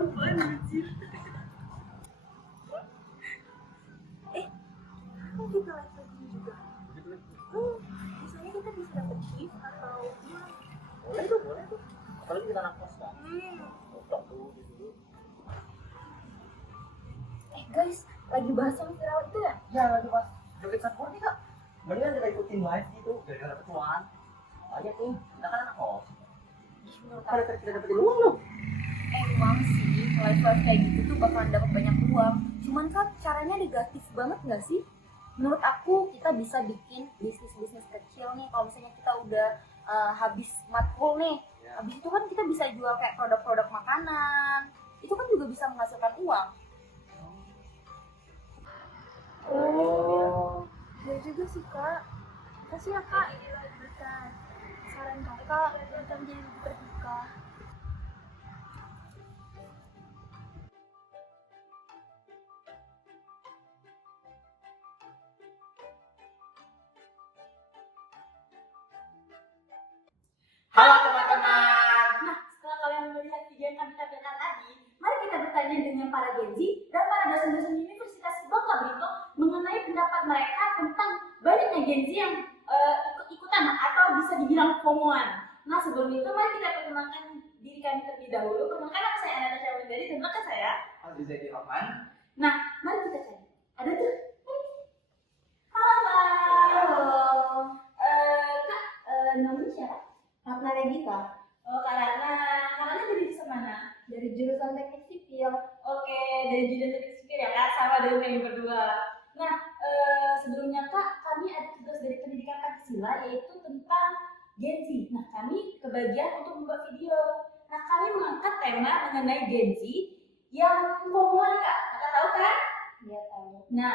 Apaan anjir? Kok kita live lagi juga? Misalnya kita bisa dapet shift atau uang. Boleh tuh. Apalagi kita anak kos kan. Udah tuh gitu. Guys, lagi bahas yang viral itu ya? Ya lagi pas joget sakor nih kak. Mendingan kita ikutin live gitu, biar dapet cuan. Aja nih, kita kan anak kos. Menurut Kalau aku kita dapetin uang loh. emang sih live kayak gitu tuh bakalan dapat banyak uang. Cuman kan caranya negatif banget nggak sih? Menurut aku kita bisa bikin bisnis kecil nih. Kalau misalnya kita udah habis matkul nih, Ya. habis itu kan kita bisa jual kayak produk-produk makanan. Itu kan juga bisa menghasilkan uang. Oh. Ya juga sih kak. Kasih ya kak berikan saran kakak tentang jadi lebih terbuka. Halo teman-teman. Nah, setelah kalian melihat video yang kami tampilkan tadi, mari kita bertanya dengan para Gen Z dan para dosen-dosen Universitas Bangka Belitung mengenai pendapat mereka tentang banyaknya Gen Z yang ikut-ikutan atau bisa dibilang FOMO-an. Nah, sebelum itu mari kita perkenalkan diri kami terlebih dahulu. Perkenalkan nama saya Anastasia Wulandari dan belakang saya. Aziz Zaki Rahman. Nah, mari kita cari. Ada tuh. Halo, Kak. Halo. Kak, namanya siapa? Ratna Regita Oh, Kak Ratna dari jurusan mana? dari jurusan Teknik Sipil. Oke, dari jurusan teknik sipil ya kak, sama dengan kami berdua. Nah, sebelumnya kak, kami ada tugas dari pendidikan Pancasila yaitu tentang Gen Z. Nah, kami kebagian untuk membuat video. Nah, kami mengangkat tema mengenai Gen Z yang FOMO nih kak, kakak tahu kan? Dia tahu. Nah,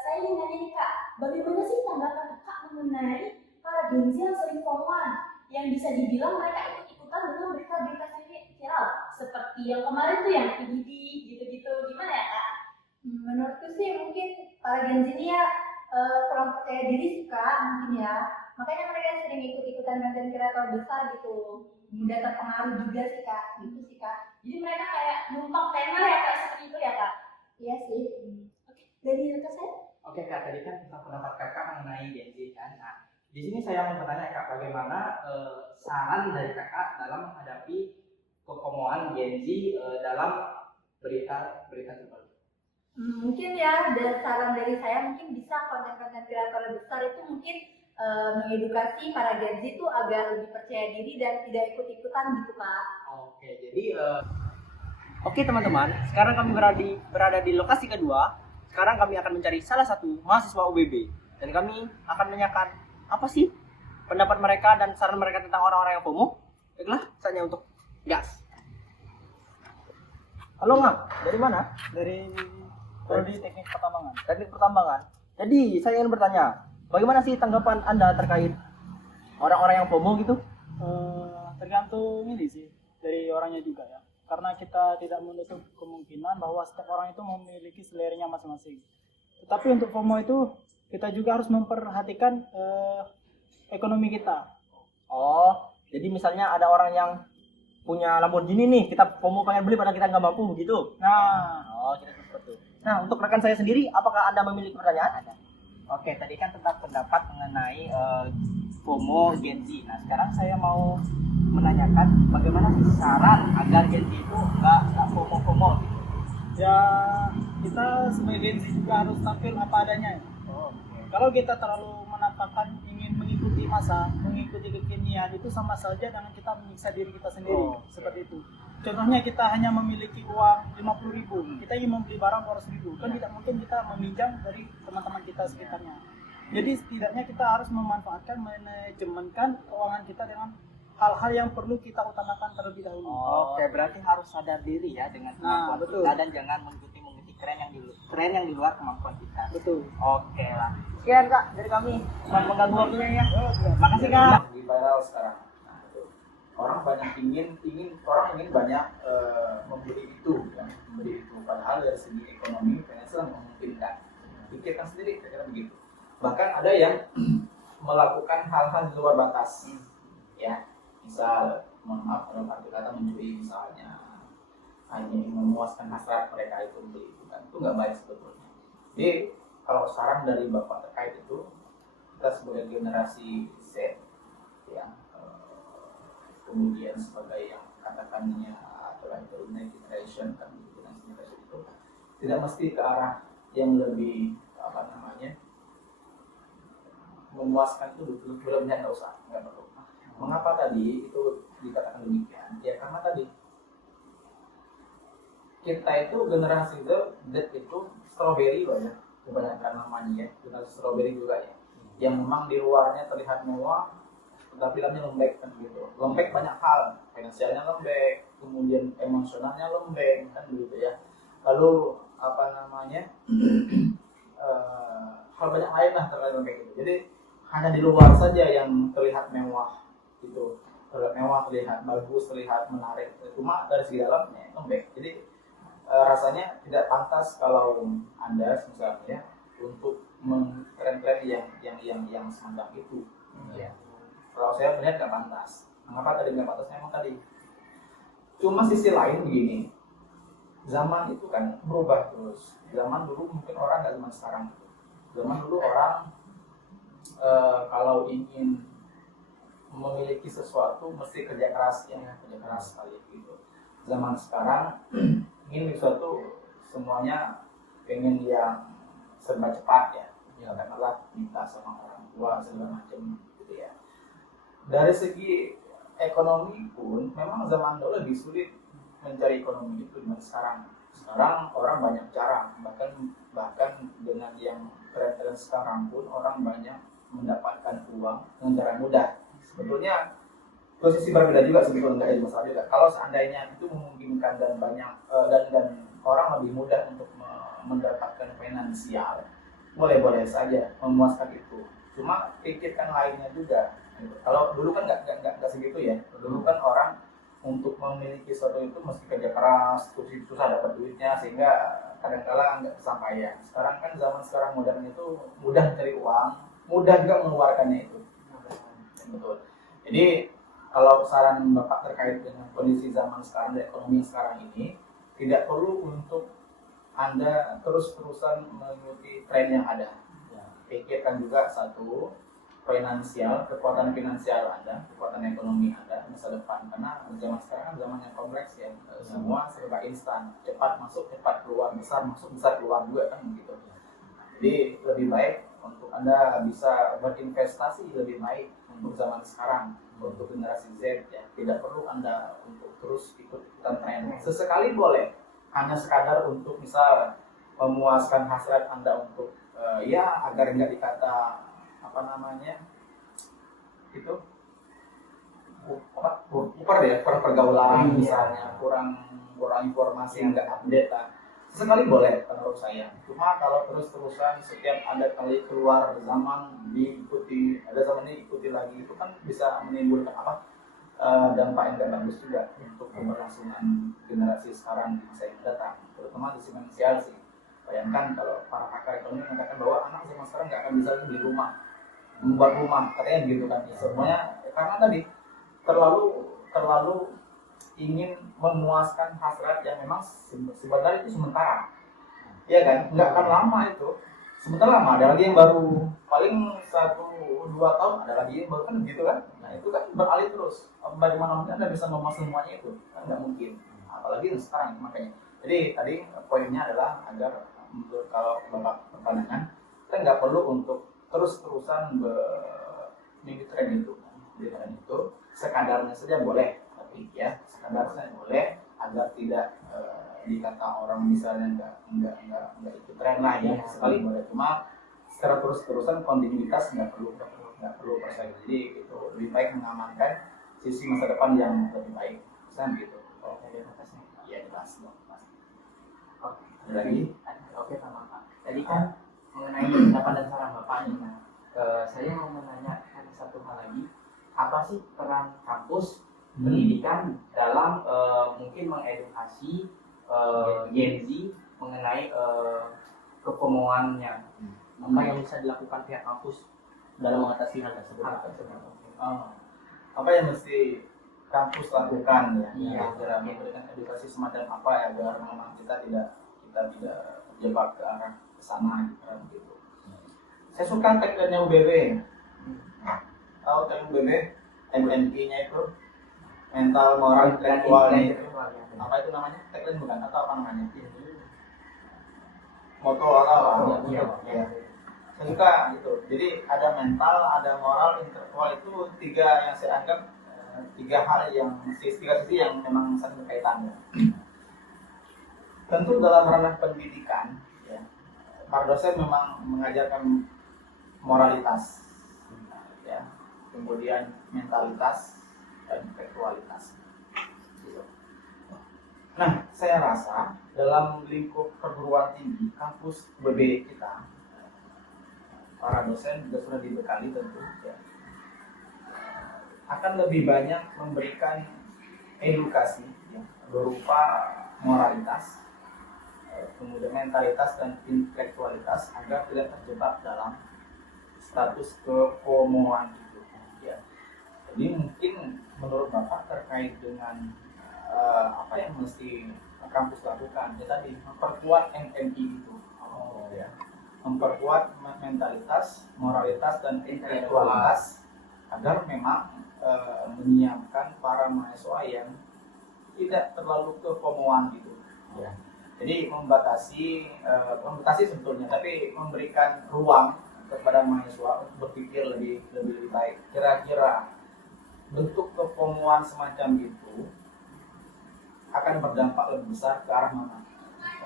saya ingin nanya nih kak, bagaimana sih tanggapan kakak mengenai para Gen Z yang sering FOMO-an? Yang bisa dibilang mereka ikut-ikutan dengan berita-berita viral seperti yang kemarin tuh yang PDD gitu-gitu, gimana ya kak? Menurutku sih mungkin para Gen Z ini ya kurang percaya diri sih kak, mungkin ya. Makanya mereka sering ikut-ikutan konten kreator besar gitu. Mudah terpengaruh juga sih kak, gitu sih kak. Jadi mereka kayak numpang tenar ya kak, seperti itu ya kak? Iya sih. Oke, dari rekan saya? Oke kak, tadi kan tentang pendapat kakak mengenai Gen Z kan. Nah, di sini saya mau bertanya kak, bagaimana saran dari kakak dalam menghadapi kekomohan Gen Z dalam berita terbaru? Mungkin ya, dan saran dari saya mungkin bisa konten-konten kreator besar itu mungkin mengedukasi para Gen Z itu agar lebih percaya diri dan tidak ikut-ikutan gitu kak. Oke, jadi oke teman-teman, sekarang kami berada di lokasi kedua. Sekarang kami akan mencari salah satu mahasiswa UBB dan kami akan menanyakan apa sih pendapat mereka dan saran mereka tentang orang-orang yang FOMO. Baiklah, saatnya untuk gas. Halo Ngam, dari mana? Dari Prodi Teknik Pertambangan. Teknik Pertambangan. Jadi saya ingin bertanya, bagaimana sih tanggapan Anda terkait orang-orang yang FOMO gitu? Tergantung ini sih dari orangnya juga ya. Karena kita tidak menutup kemungkinan bahwa setiap orang itu memiliki seleranya masing-masing. Tetapi untuk FOMO itu kita juga harus memperhatikan ekonomi kita. Oh, jadi misalnya ada orang yang punya Lamborghini nih, kita FOMO pengen beli padahal kita nggak mampu gitu. Nah, Oh, kita seperti itu. Nah, untuk rekan saya sendiri, apakah Anda memiliki pertanyaan? Ada. Oke, tadi kan tentang pendapat mengenai FOMO Gen Z. Nah, sekarang saya mau menanyakan bagaimana sih saran agar Gen Z itu nggak FOMO gitu. ya kita sebagai Gen Z juga harus tampil apa adanya. Oke. Kalau kita terlalu menampakkan ingin mengikuti masa, mengikuti kekinian, itu sama saja dengan kita menyiksa diri kita sendiri. Oh, oke. Seperti itu. Contohnya kita hanya memiliki uang 50.000, kita ingin membeli barang 200.000, kan tidak mungkin kita meminjam dari teman-teman kita sekitarnya. Jadi setidaknya kita harus memanfaatkan, manajemenkan keuangan kita dengan hal-hal yang perlu kita utamakan terlebih dahulu. Oke, berarti harus sadar diri ya dengan kemampuan betul. kita dan jangan mengikuti tren yang di luar kemampuan kita. Betul. Oke lah. Sekian Kak dari kami. Selamat mengganggu waktunya ya. Makasih Kak. Lagi viral sekarang. Orang banyak orang ingin banyak membeli itu, ya, membeli itu. Padahal dari segi ekonomi finansial memungkinkan. Pikirkan sendiri, kira-kira begitu. Bahkan ada yang melakukan hal-hal di luar batas, ya, misal, mohon maaf kalau arti kata mencuri misalnya, hanya ingin memuaskan hasrat mereka itu beli itu kan, itu nggak baik sebetulnya. Jadi kalau saran dari Bapak terkait itu, kita sebagai generasi Z yang kemudian sebagai yang katakannya adalah internet generation kan, generation itu tidak mesti ke arah yang lebih memuaskan itu berlebihan, nggak usah, nggak perlu. Mengapa tadi itu dikatakan demikian? Ya karena tadi kita itu generasi Z itu strawberry loh ya, kebanyakan namanya ya, generasi strawberry juga ya, yang memang di luarnya terlihat mewah, tetapi dalamnya lembek kan gitu. Lembek banyak hal, finansialnya lembek, kemudian emosionalnya lembek kan gitu ya. Lalu hal banyak lain lah terkait lembek itu. Jadi hanya di luar saja yang terlihat mewah gitu, terlihat mewah, terlihat bagus, terlihat menarik. Cuma dari segi dalamnya lembek. Jadi rasanya tidak pantas kalau Anda misalnya untuk tren-tren yang semacam itu. Ya. Kalau saya melihat nggak pantas. Mengapa tadi nggak pantas? Memang tadi. Cuma sisi lain begini, zaman itu kan berubah terus. Zaman dulu mungkin orang nggak zaman sekarang. Zaman dulu orang kalau ingin memiliki sesuatu mesti kerja keras ya, kerja keras sekali gitu. Zaman sekarang ingin sesuatu semuanya pengen yang serba cepat ya, katakanlah minta sama orang tua segala macam gitu ya. Dari segi ekonomi pun memang zaman dulu lebih sulit mencari ekonomi itu dibanding sekarang. Sekarang orang banyak cara, bahkan dengan yang tren-tren sekarang pun orang banyak mendapatkan uang dengan cara mudah. Sebetulnya posisi berbeda juga sebetulnya, nggak ada masalah juga. Kalau seandainya itu memungkinkan dan banyak dan orang lebih mudah untuk mendapatkan finansial, boleh-boleh saja memuaskan itu. Cuma pikirkan lainnya juga. Kalau dulu kan nggak segitu ya. Dulu kan orang untuk memiliki sesuatu itu mesti kerja keras, susah dapat duitnya, sehingga kadang-kala nggak kesampaian. Sekarang kan zaman sekarang modern itu mudah cari uang, mudah juga mengeluarkannya itu. Betul. Jadi kalau saran Bapak terkait dengan kondisi zaman sekarang dan ekonomi sekarang ini, tidak perlu untuk Anda terus-terusan mengikuti tren yang ada. Pikirkan juga satu, kekuatan finansial Anda, kekuatan ekonomi Anda masa depan. Karena zaman sekarang kan zaman yang kompleks ya, semua serba instan, cepat masuk, cepat keluar, besar masuk, besar keluar juga kan begitu. Jadi lebih baik untuk Anda bisa berinvestasi lebih baik untuk zaman sekarang, untuk generasi Z ya. Tidak perlu Anda untuk terus ikut-ikutan tren. Sesekali boleh, hanya sekadar untuk misal memuaskan hasrat Anda untuk ya agar nggak dikata itu kurang pergaulan misalnya, kurang informasi, nggak update lah. Sesekali boleh menurut saya. Cuma kalau terus-terusan setiap ada kali keluar zaman diikuti, ada zaman ini ikuti lagi, itu kan bisa menimbulkan dampak yang tidak bagus juga untuk keberlangsungan generasi sekarang di masa yang datang, terutama di finansial sih. Bayangkan kalau para pakar ekonomi mengatakan bahwa anak zaman sekarang nggak akan bisa beli rumah, membuat rumah, katanya gitu kan. Semuanya karena tadi terlalu ingin memuaskan hasrat yang memang sebenarnya itu sementara, ya kan? Nggak akan lama itu, sebentar lama. Ada lagi yang baru paling 1-2 tahun, ada lagi yang baru kan gitu kan. Nah itu kan beralih terus. Bagaimana mungkin Anda bisa memuas semuanya itu? Kan nggak mungkin. Apalagi sekarang makanya. Jadi tadi poinnya adalah agar kalau Bapak berpandangan, kita nggak perlu untuk terus-terusan mengikuti tren itu. Dengan itu sekadarnya saja boleh, tapi ya sekadarnya boleh agar tidak dikata orang misalnya nggak ikut tren lah ya, sekali boleh. Cuma secara terus-terusan kontinuitas nggak perlu percaya. Jadi itu lebih baik mengamankan sisi masa depan yang lebih baik, misalnya gitu. Oke, atasnya ya jelas dong. Oke, ada lagi? Oke, sama Pak. Tadi kan mengenai pendapat dan saran Bapak nih. Saya mau menanyakan satu hal lagi. Apa sih peran kampus pendidikan dalam mungkin mengedukasi Gen Z mengenai kepemoannya? Apa yang bisa dilakukan pihak kampus dalam mengatasi hal tersebut? Apa yang mesti kampus lakukan ya, Iya. kira-kira memberikan edukasi semacam apa ya agar memang kita tidak terjebak ke arah sana gitu. Saya suka tagline-nya UBB. Tahu tagline UBB? MNI-nya itu mental, moral, intelektual itu. Apa itu namanya? Tagline bukan? Atau apa namanya? Moto atau apa? Iya. Iya. Saya suka gitu. Jadi ada mental, ada moral, intelektual itu tiga yang saya anggap tiga sisi yang memang saling berkaitan. Tentu dalam ranah pendidikan, ya, para dosen memang mengajarkan moralitas, ya, kemudian mentalitas dan intelektualitas. Gitu. Nah, saya rasa dalam lingkup perguruan tinggi kampus UBB kita, para dosen juga sudah dibekali tentu, ya, akan lebih banyak memberikan edukasi ya, berupa moralitas, kemudian mentalitas dan intelektualitas agar tidak terjebak dalam status kefomoan itu. Ya. Jadi mungkin menurut Bapak terkait dengan apa yang mesti kampus lakukan, ya tadi memperkuat MMI itu, ya, memperkuat mentalitas, moralitas dan intelektualitas agar memang menyiapkan para mahasiswa yang tidak terlalu kefomoan gitu. Ya. Jadi membatasi sebetulnya, tapi memberikan ruang kepada mahasiswa untuk berpikir lebih baik. Kira-kira bentuk kefomoan semacam itu akan berdampak lebih besar ke arah mana?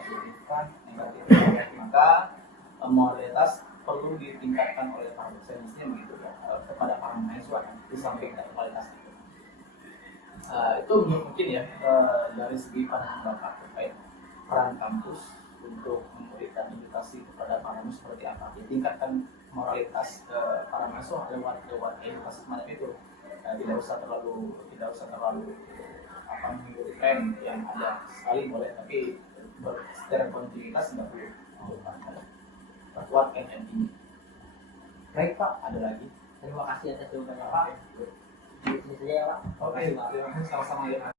Positif kan, negatif. Maka moralitas perlu ditingkatkan oleh para dosen begitu ya, kepada para mahasiswa yang di samping kualitas itu. Itu mungkin ya dari segi pandangan Bapak terkait peran kampus untuk memberikan edukasi kepada para mahasiswa seperti apa. Ditingkatkan moralitas para mahasiswa lewat edukasi semacam itu. Tidak usah terlalu mengikuti tren yang ada sekali boleh, tapi secara kontinuitas nggak perlu perkuat MMI. Baik Pak, Ada lagi? terima kasih atas jawabannya Pak. Di sini saja ya Pak. Oke, terima kasih sama-sama ya.